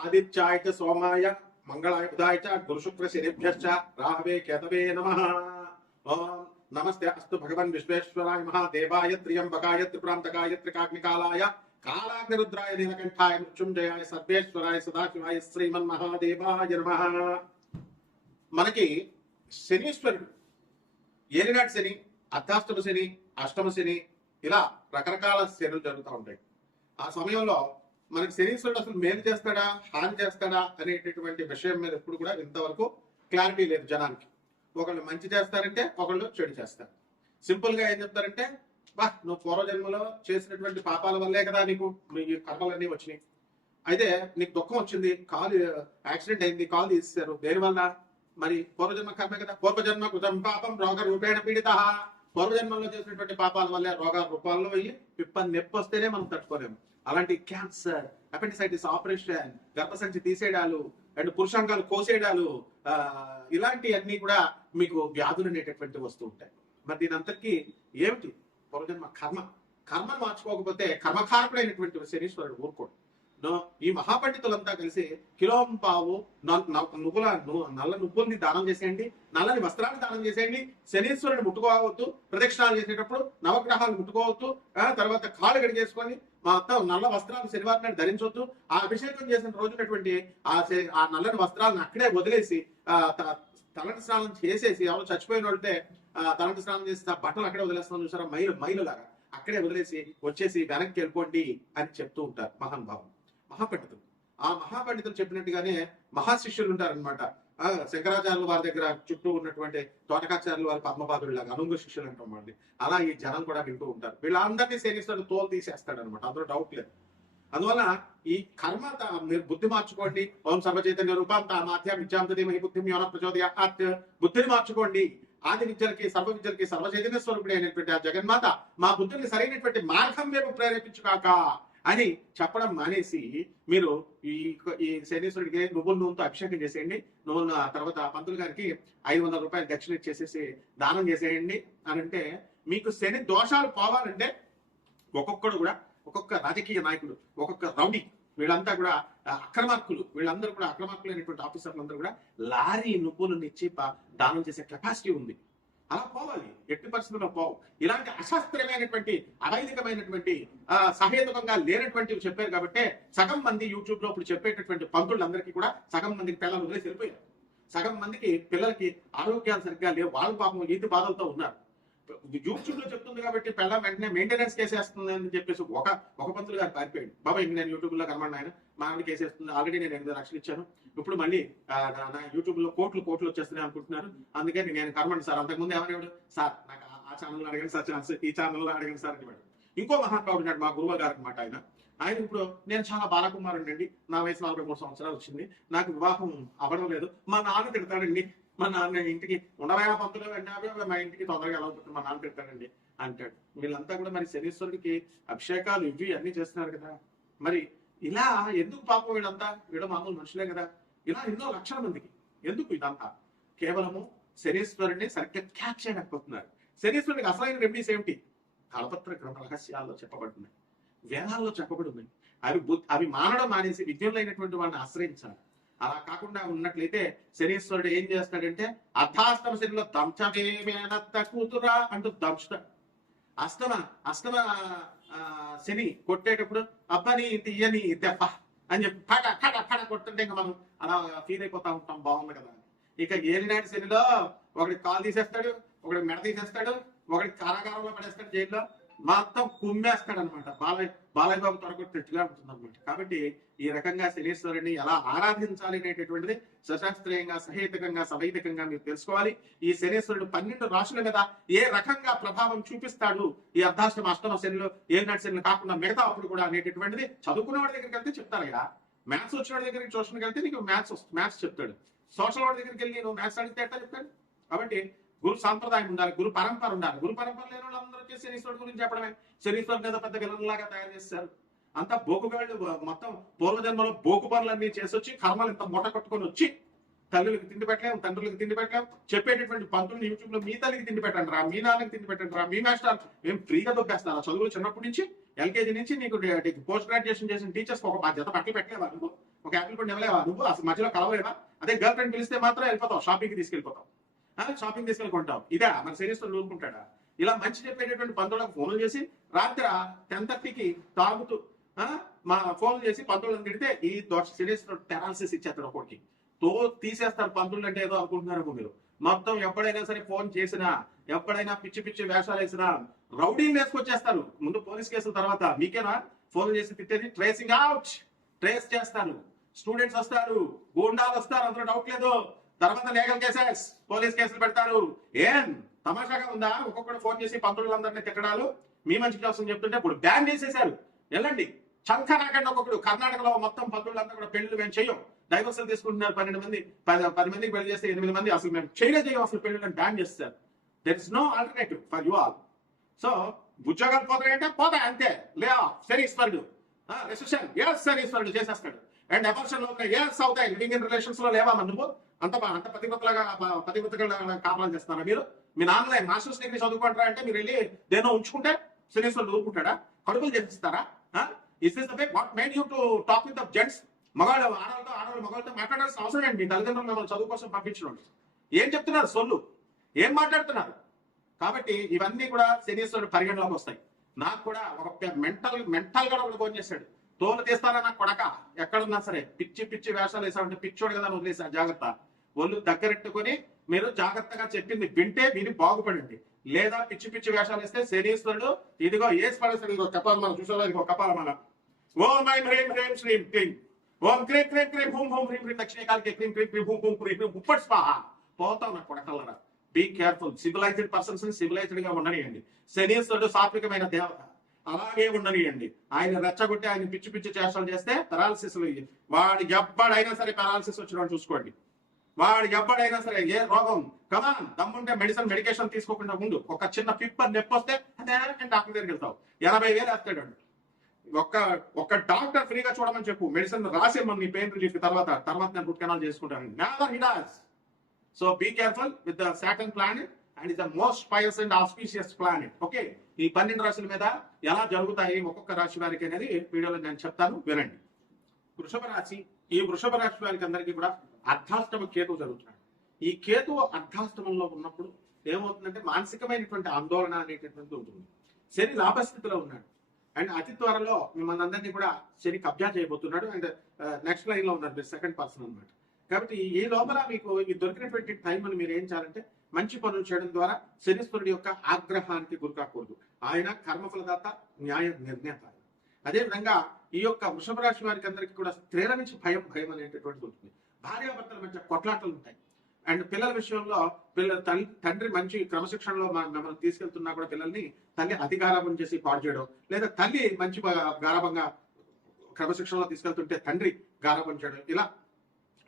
ఆదిత్యాయ చ సోమాయ మంగళాయ బుధాయ చ గురుశుక్ర శనిభ్యశ్చ రాహవే కేతవే నమః. ఓం నమస్తే అస్తు భగవన్ విశ్వేశ్వరాయ మహాదేవాయ త్ర్యంబకాయ త్రిపురాంతకాయ త్రికాగ్నికాలాయ కాలాగ్నిరుద్రాయ నీలకంఠాయ మృత్యుంజయాయ సర్వేశ్వరాయ సదాశివాయ శ్రీమన్మహాదేవాయ నమః. మనకి శనీశ్వరుడు ఏలినాటి శని, అర్ధాష్టమ శని, అష్టమ శని, ఇలా రకరకాల శనులు జరుగుతూ ఉంటాయి. ఆ సమయంలో మనకి శనీశ్వరుడు అసలు మేలు చేస్తాడా హాని చేస్తాడా అనేటటువంటి విషయం మీద ఎప్పుడు కూడా ఇంతవరకు క్లారిటీ లేదు జనానికి. ఒకళ్ళు మంచి చేస్తారంటే ఒకళ్ళు చెడు చేస్తారు. సింపుల్ గా ఏం చెప్తారంటే, బా నువ్వు పూర్వజన్మలో చేసినటువంటి పాపాల వల్లే కదా నీకు ఈ కర్మలన్నీ వచ్చినాయి. అయితే నీకు దుఃఖం వచ్చింది, కాలు యాక్సిడెంట్ అయింది, కాలు తీసేశారు, దేనివల్ల? మరి పూర్వజన్మ కర్మే కదా. పూర్వజన్మ కృతం పాపం రోగ రూపేణ పీడిత. పూర్వజన్మంలో చేసినటువంటి పాపాల వల్లే రోగాల రూపాల్లో అయ్యి నొప్పి వస్తేనే మనం తట్టుకోలేము. అలాంటి క్యాన్సర్, అపెండిసైటిస్ ఆపరేషన్, గర్భసంచి తీసేయడాలు అండ్ పురుషాంగాలు కోసేయడాలు, ఇలాంటి అన్ని కూడా మీకు వ్యాధులు అనేటటువంటి వస్తూ ఉంటాయి. మరి దీని అంతటికీ ఏమిటి? పూర్వజన్మ కర్మను మార్చుకోకపోతే కర్మకారకుడైనటువంటి శనీశ్వరుడు ఊరుకోడు. ఈ మహాపండితులంతా కలిసి కిలోంపావు నల్ల నువ్వుల్ని దానం చేసేయండి, నల్లని వస్త్రాన్ని దానం చేసేయండి, శనీశ్వరుని ముట్టుకోవద్దు, ప్రదక్షిణాలు చేసేటప్పుడు నవగ్రహాలు ముట్టుకోవద్దు, తర్వాత కాళ్ళు గడిగేసుకొని మొత్తం నల్ల వస్త్రాలు శనివారం నాడు ధరించవద్దు. ఆ అభిషేకం చేసిన రోజునటువంటి ఆ నల్లని వస్త్రాలను అక్కడే వదిలేసి తలంటి స్నానం చేసేసి, ఎవరు చచ్చిపోయిన వాళ్ళతే తలంటి స్నానం చేసి ఆ బట్టలు అక్కడే వదిలేస్తున్నాం చూసారా, మైలు లాగా అక్కడే వదిలేసి వచ్చేసి వెనక్కి వెళ్ళిపోండి అని చెప్తూ ఉంటారు మహానుభావులు, మహాపండితులు. ఆ మహాపండితులు చెప్పినట్టుగానే మహాశిష్యులు ఉంటారనమాట. శంకరాచార్యులు వారి దగ్గర చుట్టూ ఉన్నటువంటి తోటకాచార్యులు వారి పద్మపాదులు లాగా అనుంగు శిష్యులు అంటాం అండి. అలా ఈ జనం కూడా వింటూ ఉంటారు. వీళ్ళందరినీ శనీశ్వరుడు తోలు తీసేస్తాడు అనమాట, అందులో డౌట్ లేదు. అందువల్ల ఈ కర్మ మీరు బుద్ధి మార్చుకోండి. ఓం సర్వచైతన్య రూపం తామాధ్య విద్యాంతది మహి బుద్ధి యోన ప్రచోదయాత్. బుద్ధిని మార్చుకోండి. ఆది విద్యలకి సర్వ విద్యలకి సర్వచైతన్య స్వరూపుడి అయినటువంటి ఆ జగన్మాత మా బుద్ధిని సరైనటువంటి మార్గం వైపు ప్రేరేపించుకాక అని చెప్పడం మానేసి మీరు ఈ శనీశ్వరుడికి నువ్వుల నూనెతో అభిషేకం చేసేయండి, నువ్వుల తర్వాత పంతులు గారికి 500 రూపాయలు దక్షిణ ఇచ్చేసేసి దానం చేసేయండి అని అంటే, మీకు శని దోషాలు పోవాలంటే ఒక్కొక్కడు కూడా, ఒక్కొక్క రాజకీయ నాయకుడు, ఒక్కొక్క రౌడీ, వీళ్ళంతా కూడా అక్రమార్కులు, వీళ్ళందరూ కూడా అక్రమార్కులు అయినటువంటి ఆఫీసర్లు అందరూ కూడా లారీ నువ్వులను ఇచ్చి దానం చేసే కెపాసిటీ ఉంది. అలా పోవాలి, ఎట్టి పరిస్థితుల్లో పోవు. ఇలాంటి అశాస్త్రీయమైనటువంటి అవైదికమైనటువంటి సహేతుకంగా లేనటువంటివి చెప్పారు కాబట్టి సగం మంది యూట్యూబ్ లో ఇప్పుడు చెప్పేటటువంటి పంతులందరికీ కూడా సగం మందికి పిల్లలు వదిలేసి వెళ్ళిపోయారు. సగం మందికి పిల్లలకి ఆరోగ్యాలు సరిగ్గా లేవు, వాళ్ళు పాపం ఈతి బాధలతో ఉన్నారు. యూట్యూబ్ లో చెప్తుంది కాబట్టి పిల్లలు వెంటనే మెయింటెనెన్స్ కేసేస్తుంది అని చెప్పేసి ఒక పంతులు గారు పారిపోయాడు. బాబా ఇంక నేను యూట్యూబ్ లో కనబడిన ఆయన మా ఆవిడ కేసేస్తుంది, ఆల్రెడీ నేను 8 లక్షలు ఇచ్చాను, ఇప్పుడు మళ్ళీ నా యూట్యూబ్ లో కోట్లు వచ్చేస్తున్నాయి అనుకుంటున్నారు, అందుకని నేను కనబడి సార్. అంతకుముందు ఏమనేవాడు, సార్ నాకు ఆ ఛానల్ అడగండి సార్, ఈ ఛానల్లో అడగండి సార్ అని. ఇంకో మహానుభావుడు ఉన్నాడు మా గురువు గారు అనమాట. ఆయన ఇప్పుడు నేను చాలా బాలకుమారుడు అండి, నా వయసు 43 సంవత్సరాలు వచ్చింది, నాకు వివాహం అవ్వడం లేదు, మా నాన్న తిడతాడండి, మా నాన్న ఇంటికి ఉండవా పంతులు అంటే మా ఇంటికి తొందరగా ఎలా అవుతుంది, మా నాన్న తిడతాడండి అంటాడు. వీళ్ళంతా కూడా మరి శనీశ్వరుడికి అభిషేకాలు ఇవి అన్ని చేస్తున్నారు కదా, మరి ఇలా ఎందుకు పాపం? వీళ్ళ మామూలు మనుషులే కదా. ఇలా ఎన్నో లక్షల మందికి ఎందుకు ఇదంతా? కేవలము శనీశ్వరుడిని సరిగ్గా క్యాచ్ చేయలేకపోతున్నారు. శనీశ్వరుడికి అసలైన రెమెడీస్ ఏమిటి? కలపత్ర గ్రంథ రహస్యాల్లో చెప్పబడుతున్నాయి, వేదాల్లో చెప్పబడున్నాయి. అవి మానడం మానేసి విజ్ఞులైనటువంటి వాళ్ళని ఆశ్రయించాలి. అలా కాకుండా ఉన్నట్లయితే శనీశ్వరుడు ఏం చేస్తాడంటే, అర్ధాష్టమ శనిలో దంచవేమేనత్త కూతురా అంటూ దంచుతాడు. అష్టమ శని కొట్టేటప్పుడు అబ్బని తీయని దెబ్బ అని చెప్పి ఫట కొట్టుంటే ఇంకా మనం అలా ఫీల్ అయిపోతా ఉంటాం, బాగుంది కదా. ఇక ఏలినాటి శనిలో ఒకటి కాలు తీసేస్తాడు, ఒకటి మెడ తీసేస్తాడు, ఒకటి కారాగారంలో పడేస్తాడు, జైల్లో మొత్తం కుమ్మేస్తాడు అనమాట. బాలయ్య బాబు తొడగొట్టినట్టుగా ఉంటుంది అనమాట. కాబట్టి ఈ రకంగా శనీశ్వరుని ఎలా ఆరాధించాలి అనేటటువంటిది సశాస్త్రీయంగా, సహేతుకంగా, సవైదికంగా మీరు తెలుసుకోవాలి. ఈ శనీశ్వరుడు 12 రాశుల మీద ఏ రకంగా ప్రభావం చూపిస్తాడు ఈ అర్ధాష్టమ అష్టమ శనిలో, ఏలినాటి శనిలో కాకుండా మిగతా అప్పుడు కూడా అనేటటువంటిది చదువుకున్న వాడి దగ్గరికి వెళ్తే చెప్తారు కదా. మ్యాథ్స్ వచ్చిన వాడి దగ్గరికి ట్యూషన్కి వెళ్తే నీకు మ్యాథ్స్ చెప్తాడు. సోషల్ వాడి దగ్గరికి వెళ్ళి నువ్వు మ్యాథ్స్ అడిగితే ఎట్లా చెప్తాడు? కాబట్టి గురు సాంప్రదాయం ఉండాలి, గురు పరంపర ఉండాలి. గురు పరంపర లేని వాళ్ళందరూ వచ్చి శనీశ్వరుడు గురించి చెప్పడమే. శనీశ్వరుడు మీద పెద్ద విలన్లాగా తయారు చేస్తారు. అంతా బోకుగాళ్ళు, మొత్తం పూర్వజన్మలో బోకు పనులన్నీ చేసి వచ్చి కర్మలు ఇంత మూట కట్టుకొని వచ్చి తల్లులకు తిండి పెట్టలేము, తండ్రులకు తిండి పెట్టలేము, చెప్పేటటువంటి పంతులు యూట్యూబ్ లో మీ తల్లికి తిండి పెట్టండి రా, మీ నాన్నకి తిండి పెట్టండి రా, మీ మాస్టర్ మేము ఫ్రీగా దొబ్బేస్తారు. ఆ చదువులు చిన్నప్పటి నుంచి LKG నుంచి నీకు పోస్ట్ గ్రాడ్యుయేషన్ చేసిన టీచర్స్ ఒక 10 జత బట్టలు పెట్టలేవా? ఒక యాపిల్ పండు ఇవ్వలేవా నువ్వు? అసలు మధ్యలో కలవలేవా? అదే గర్ల్ ఫ్రెండ్ పిలిస్తే మాత్రం వెళ్ళిపోతావు, షాపింగ్కి తీసుకెళ్ళిపోతావు, షాపింగ్ తీసుకెళ్ళుకుంటావు. ఇదే మన శరీరం ఊరుకుంటాడా? ఇలా మంచి చెప్పేటటువంటి పంతులకు ఫోన్లు చేసి రాత్రి 10:30కి తాగుతూ మా ఫోన్లు చేసి పంతులను తిడితే ఈ శరీరం టెరాలసిస్ ఇచ్చేస్తాడు ఒకటికి. తీసేస్తారు. పంతులు అంటే ఏదో అనుకుంటున్నారు మీరు. మొత్తం ఎప్పుడైనా సరే ఫోన్ చేసినా, ఎప్పుడైనా పిచ్చి పిచ్చి వేషాలు వేసినా రౌడీని వేసుకొచ్చేస్తారు. ముందు పోలీస్ కేసుల తర్వాత మీకేనా ఫోన్ చేసి తిట్టేది? ట్రేసింగ్ అవుట్, ట్రేస్ చేస్తారు, స్టూడెంట్స్ వస్తారు, గూండాలు వస్తారు, అందులో డౌట్ లేదు. తర్వాత లీగల్ కేసెస్, పోలీస్ కేసులు పెడతారు. ఏం తమాషాగా ఉందా? ఒక్కొక్కడు ఫోన్ చేసి పంతులందరినీ తిట్టడాలు మీ మంచి కోసం చెప్తుంటే ఇప్పుడు బ్యాన్ చేసేశారు. వెళ్ళండి చంక నాకండి. ఒక్కొక్కడు కర్ణాటకలో మొత్తం పంతులంతా కూడా పెళ్లి మేము చెయ్యం, డైవర్సల్ తీసుకుంటున్నారు. 12 మంది 10 మందికి పెళ్లి చేస్తే 8 మంది అసలు మేము చేయం అసలు పెళ్లి బ్యాన్ చేస్తారు. There is no alternative for you all. So ఉద్యోగాలు పోతాయంటే పోతాయి అంతే. లే ఆఫ్ శనీశ్వరుడు, రెసిషన్ ఎస్ శనీశ్వరుడు చేసేస్తాడు. అండ్ అబార్షన్ లో ఎస్ అవుతాయి. లివింగ్ ఇన్ రిలేషన్స్ లో లేవా నువ్వు? అంత పతివ్రతగా కాపాలు చేస్తారా మీరు? మీ నాన్నలే మాస్టర్స్ డిగ్రీ చదువుకుంటారా అంటే మీరు వెళ్ళి దేనో ఉంచుకుంటే శనీశ్వరుడు ఊరుకుంటాడా? కడుపులు చేపిస్తారా? Is this the way what made you to talk with the gents? మగవాళ్ళు ఆడవాళ్ళు మగవాళ్ళతో మాట్లాడాల్సిన అవసరం ఏంటి? మీ తల్లిదండ్రులు మిమ్మల్ని చదువు కోసం పంపించడం ఏం చెప్తున్నారు? సొల్లు ఏం మాట్లాడుతున్నారు? కాబట్టి ఇవన్నీ కూడా శనీశ్వరుడు పరిగణలోకి వస్తాయి. నాకు కూడా ఒక మెంటల్ గా ఒకటి ఫోన్ చేశాడు. తోలు తీస్తారా నాకు కొడక, ఎక్కడున్నా సరే పిచ్చి పిచ్చి వేషాలు వేసామంటే పిచ్చోడు కదా వదిలేసా. జాగ్రత్త, ఒళ్ళు దగ్గరెట్టుకుని మీరు జాగ్రత్తగా చెప్పింది వింటే విని బాగుపడండి. లేదా పిచ్చి పిచ్చి వేషాలు వేస్తే శనీశ్వరుడు ఇదిగో ఏ స్పడేస్తాడు. ఇదిగో కపాలు మనం చూసా, ఇదిగో కపాల మన ఓం ఐం హ్రీం హ్రీం శ్రీం క్లీం ఓం క్రీం క్రీం క్రీం హూం హూం హ్రీం హ్రీం దక్షిణకాలకి క్రీం క్రీం క్రీం హూం హూం హ్రీం ఉప్పటి స్వాహ. పోతావు నా కొడకల్లరా. Be careful. Civilized persons civilized గా ఉండనియండి. శనీశ్వరుడు సాత్వికమైన దేవత, అలాగే ఉండనియండి. ఆయన రెచ్చగొట్టి ఆయన పిచ్చి పిచ్చి చేష్టలు చేస్తే పెరాలసిస్, వాడు ఎవ్వడైనా సరే పెరాలసిస్ వచ్చిన చూసుకోండి. వాడు ఎవ్వడైనా సరే ఏ రోగం కమాన్ దమ్ముంటే మెడికేషన్ తీసుకోకుండా ముందు ఒక చిన్న పిప్పర్ నొప్పి వస్తే డాక్టర్ దగ్గరికి వెళ్తావు. 80,000 వేస్తాడు. ఒక్క డాక్టర్ ఫ్రీగా చూడమని చెప్పు, మెడిసిన్ రాసేమని నీ పెయిన్ రిలీఫ్ తర్వాత నేను రూట్ కెనాల్ చేసుకుంటాను. Never he does. So be careful with the Saturn planet and is the most pious and auspicious planet. Okay, ఈ 12 రాశుల మీద ఎలా జరుగుతాయి ఒక్కొక్క రాశి వారికి అనేది వీడియోలో నేను చెప్తాను, వినండి. వృషభ రాశి. ఈ వృషభ రాశి వారికి అందరికీ కూడా అర్ధాష్టమ కేతువు జరుగుతున్నాడు. ఈ కేతువు అర్ధాష్టమంలో ఉన్నప్పుడు ఏమవుతుందంటే మానసికమైనటువంటి ఆందోళన అనేటటువంటి ఉంటుంది. శని లాభస్థితిలో ఉన్నాడు అండ్ అతి త్వరలో మిమ్మల్ని అందరినీ కూడా శని కబ్జా చేయబోతున్నాడు. అండ్ నెక్స్ట్ లైన్ లో ఉన్నారు, మీరు సెకండ్ పర్సన్ అనమాట. కాబట్టి ఈ లోపల మీకు ఈ దొరికినటువంటి టైం అని మీరు ఏం చేయాలంటే మంచి పనులు చేయడం ద్వారా శనీశ్వరుడి యొక్క ఆగ్రహానికి గురికాకూడదు. ఆయన కర్మఫలదాత, న్యాయ నిర్ణేత. అదేవిధంగా ఈ యొక్క వృషభ రాశి వారికి అందరికీ కూడా స్త్రీల నుంచి భయం అనేటటువంటిది ఉంటుంది. భార్యాభర్తల మధ్య కొట్లాటలు ఉంటాయి. అండ్ పిల్లల విషయంలో తండ్రి మంచి క్రమశిక్షణలో మిమ్మల్ని తీసుకెళ్తున్నా కూడా పిల్లల్ని తల్లి అతి గారాబం చేసి పాడు చేయడం, లేదా తల్లి మంచి గారాబంగా క్రమశిక్షణలో తీసుకెళ్తుంటే తండ్రి గారాబం చేయడం, ఇలా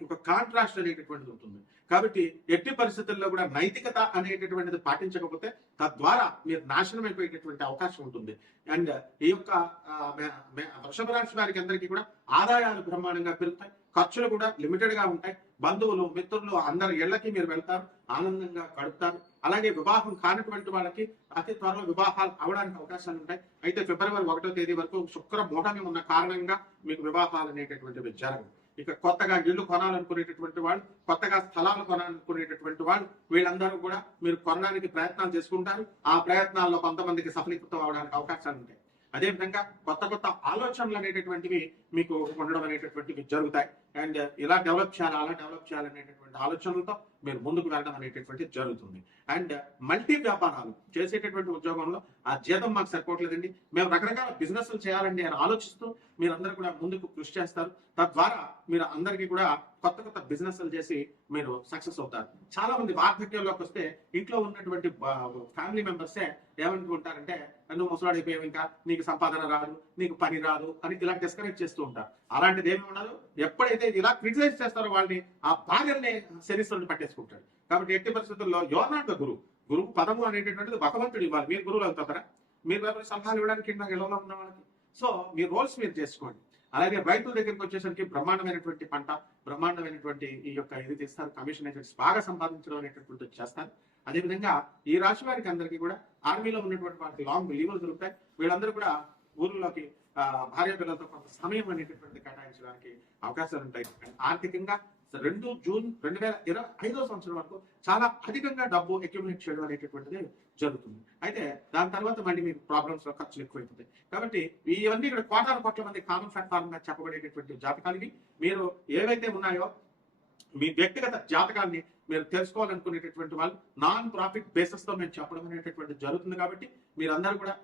ఒక కాంట్రాస్ట్ అనేటటువంటిది ఉంటుంది. కాబట్టి ఎట్టి పరిస్థితుల్లో కూడా నైతికత అనేటటువంటిది పాటించకపోతే తద్వారా మీరు నాశనం అయిపోయేటటువంటి అవకాశం ఉంటుంది. అండ్ ఈ యొక్క వృషభ రాశి వారికి అందరికీ కూడా ఆదాయాలు బ్రహ్మాండంగా పెరుగుతాయి, ఖర్చులు కూడా లిమిటెడ్ గా ఉంటాయి. బంధువులు మిత్రులు అందరి ఇళ్లకి మీరు వెళ్తారు, ఆనందంగా గడుపుతారు. అలాగే వివాహం కానటువంటి వాళ్ళకి అతి త్వరలో వివాహాలు అవడానికి అవకాశాలు ఉంటాయి. అయితే ఫిబ్రవరి 1వ తేదీ వరకు శుక్ర మూఢమి ఉన్న కారణంగా మీకు వివాహాలు అనేటటువంటివి జరగవు. ఇక కొత్తగా ఇళ్లు కొనాలనుకునేటటువంటి వాళ్ళు, కొత్తగా స్థలాలు కొనాలనుకునేటటువంటి వాళ్ళు, వీళ్ళందరూ కూడా మీరు కొనడానికి ప్రయత్నాలు చేసుకుంటారు. ఆ ప్రయత్నాల్లో కొంతమందికి సఫలీకృతం అవడానికి అవకాశాలు ఉంటాయి. అదేవిధంగా కొత్త ఆలోచనలు అనేటటువంటివి మీకు ఉండడం అనేటటువంటివి జరుగుతాయి. అండ్ ఇలా డెవలప్ చేయాలి, అలా డెవలప్ చేయాలనేటటువంటి ఆలోచనలతో మీరు ముందుకు వెళ్ళడం అనేటటువంటిది జరుగుతుంది. అండ్ మల్టీ వ్యాపారాలు చేసేటటువంటి ఉద్యోగంలో ఆ జీతం మాకు సరిపోవట్లేదండి, మేము రకరకాల బిజినెస్లు చేయాలండి అని ఆలోచిస్తూ మీరందరూ కూడా ముందుకు కృషి చేస్తారు. తద్వారా మీరు అందరికీ కూడా కొత్త బిజినెస్లు చేసి మీరు సక్సెస్ అవుతారు. చాలా మంది వార్ధక్యంలోకి వస్తే ఇంట్లో ఉన్నటువంటి ఫ్యామిలీ మెంబర్సే ఏమనుకుంటారంటే నువ్వు ముసలాడైపోయావు, ఇంకా నీకు సంపాదన రాదు, నీకు పని రాదు అని ఇలా డిస్కరేజ్ చేస్తూ ఉంటారు. అలాంటిది ఏమి ఉండదు. ఎప్పుడైతే ఇలా క్రిటిసైజ్ చేస్తారో వాళ్ళని ఆ భార్యల్ని శనీశ్వరుని పట్టేసుకుంటాడు. కాబట్టి ఎట్టి పరిస్థితుల్లో యువర్ నాట్ ద గురువు పదము అనేటటువంటిది భగవంతుడు ఇవ్వాలి. మీరు గురువులు అవుతారా? మీరు ఎవరు సలహాలు ఇవ్వడానికి నాకు ఎలా ఉన్న వాళ్ళకి. సో మీ రోల్స్ మీరు చేసుకోండి. అలాగే రైతుల దగ్గరికి వచ్చేసరికి బ్రహ్మాండమైనటువంటి పంట, బ్రహ్మాండమైనటువంటి ఈ యొక్క ఇది తీస్తారు. కమిషన్ ఏజెంట్స్ బాగా సంపాదించడం అనేటటువంటి చేస్తారు. అదేవిధంగా ఈ రాశి వారికి అందరికీ కూడా ఆర్మీలో ఉన్నటువంటి వాళ్ళకి లాంగ్ లీవులు దొరుకుతాయి. వీళ్ళందరూ కూడా ఊర్లోకి భార్య పిల్లలతో కొంత సమయం అనేటటువంటి కేటాయించడానికి అవకాశాలు ఉంటాయి. ఆర్థికంగా 2 జూన్ 2025 సంవత్సరం వరకు చాలా అధికంగా డబ్బు అక్యుములేట్ చేయడం అనేటటువంటిది జరుగుతుంది. అయితే దాని తర్వాత మళ్ళీ మీకు ప్రాబ్లమ్స్ లో ఖర్చులు ఎక్కువైపోతాయి. కాబట్టి ఇవన్నీ ఇక్కడ కోట్ల మంది కామన్ ప్లాట్ఫామ్ గా చెప్పబడేటటువంటి జాతకాలకి మీరు ఏవైతే ఉన్నాయో మీ వ్యక్తిగత జాతకాన్ని మీరు తెలుసుకోవాలనుకునేటటువంటి వాళ్ళు నాన్ ప్రాఫిట్ బేసిస్ తో మేము చెప్పడం అనేటటువంటి జరుగుతుంది. కాబట్టి మీరందరూ కూడా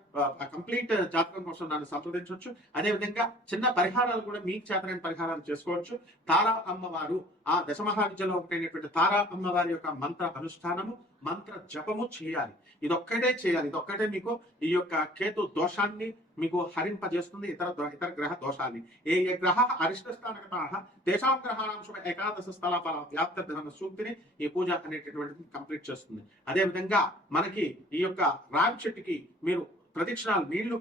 కంప్లీట్ జాతకం కోసం నన్ను సంప్రదించవచ్చు. అదేవిధంగా చిన్న పరిహారాలు కూడా మీకు చేతనైన పరిహారాలు చేసుకోవచ్చు. తారా అమ్మవారు ఆ దశమహావిద్యలో ఒకటైనటువంటి తారా అమ్మవారి యొక్క మంత్ర అనుష్ఠానము మంత్ర జపము చేయాలి. ఇదొక్కటే చేయాలి. ఇదొక్కటే మీకు ఈ యొక్క కేతు దోషాన్ని మీకు హరింపజేస్తుంది. ఇతర గ్రహ దోషాన్ని ఏ గ్రహ అరిష్టస్థానగతాః తేషాం గ్రహాణం శుభ ఏకాదశ స్థల ఫల వ్యాప్త ధన సూక్తిని ఈ పూజ అనేటటువంటిది కంప్లీట్ చేస్తుంది. అదే విధంగా మనకి ఈ యొక్క రావి చెట్టుకి మీరు ప్రదక్షిణాలు నీళ్లు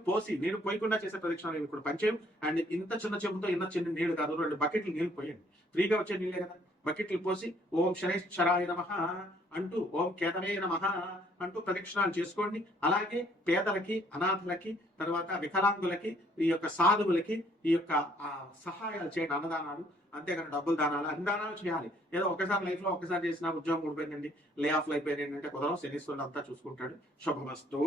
పోయకుండా చేసే ప్రదక్షిణాలు ఇప్పుడు పనిచేయవు. అండ్ ఇంత చిన్న చెంబుతో చిన్న నీళ్లు కాదు, 2 బకెట్లు నీళ్లు పోయండి. ఫ్రీగా వచ్చే నీళ్ళే కదా, బకెట్లు పోసి ఓం శనైశ్చరాయ నమః అంటూ ఓం కేతవే నమః అంటూ ప్రదక్షిణాలు చేసుకోండి. అలాగే పేదలకి, అనాథలకి, తర్వాత వికలాంగులకి, ఈ యొక్క సాధువులకి ఈ యొక్క సహాయాలు చేయండి. అన్నదానాలు, అంతేగాని డబ్బులు దానాలు, అన్ని దానాలు చేయాలి. ఏదో ఒకసారి లైఫ్ లో ఒకసారి చేసిన ఉద్యోగం ఊడిపోయిందండి, లే ఆఫ్ అయిపోయింది అంటే కుదరం. శనీశ్వరుడు అంతా చూసుకుంటాడు. శుభమస్తు.